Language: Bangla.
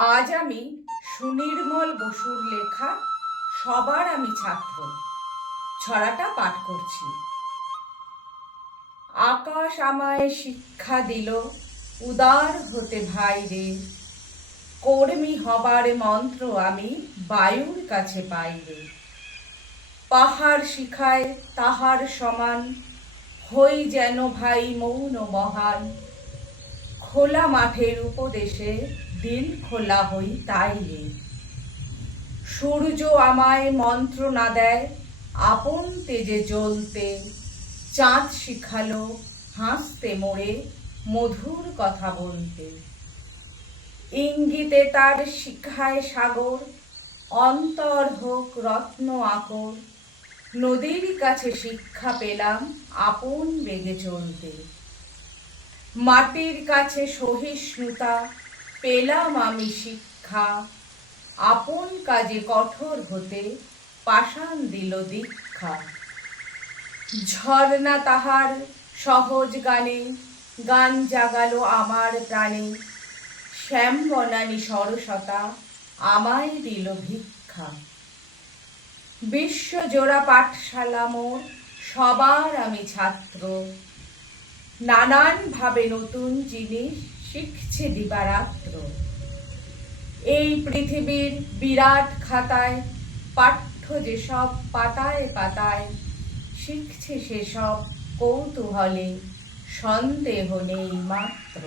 আজ আমি সুনির্মল বসুর লেখা সবার আমি ছাত্র ছড়াটা পাঠ করছি। আকাশ আমায় শিক্ষা দিল, উদার হতে ভাই রে। কর্মী হবার মন্ত্র আমি বায়ুর কাছে পাই রে। পাহাড় শিখায় তাহার সমান, হই যেন ভাই মৌন মহান। খোলা মাঠের উপদেশে দিল খোলা হই তাই সূর্য আমায় মন্ত্র না দেয়, আপন তেজে জ্বলতে। চাঁদ শিখালো হাসতে মোড়ে মধুর কথা বলতে। ইঙ্গিতে তার শিখায় সাগর, অন্তর হোক রত্ন আকর। নদীর কাছে শিক্ষা পেলাম আপন বেগে চলতে। মাটির কাছে সহিষ্ণুতা পেলাম আমি শিক্ষা। আপন কাজে কঠোর হতে পাষাণ দিল দীক্ষা। ঝর্ণা তাহার সহজ গানে, গান জাগালো আমার প্রাণে। শ্যাম বনানী সরসতা আমায় দিল ভিক্ষা। বিশ্বজোড়া পাঠশালা মোর সবার আমি ছাত্র। নানান ভাবে নতুন জিনিস শিখছে দিবারাত্র। এই পৃথিবীর বিরাট খাতায়, পাঠ্য যেসব পাতায় পাতায় শিখছে সেসব কৌতূহলে সন্দেহ নেই মাত্র।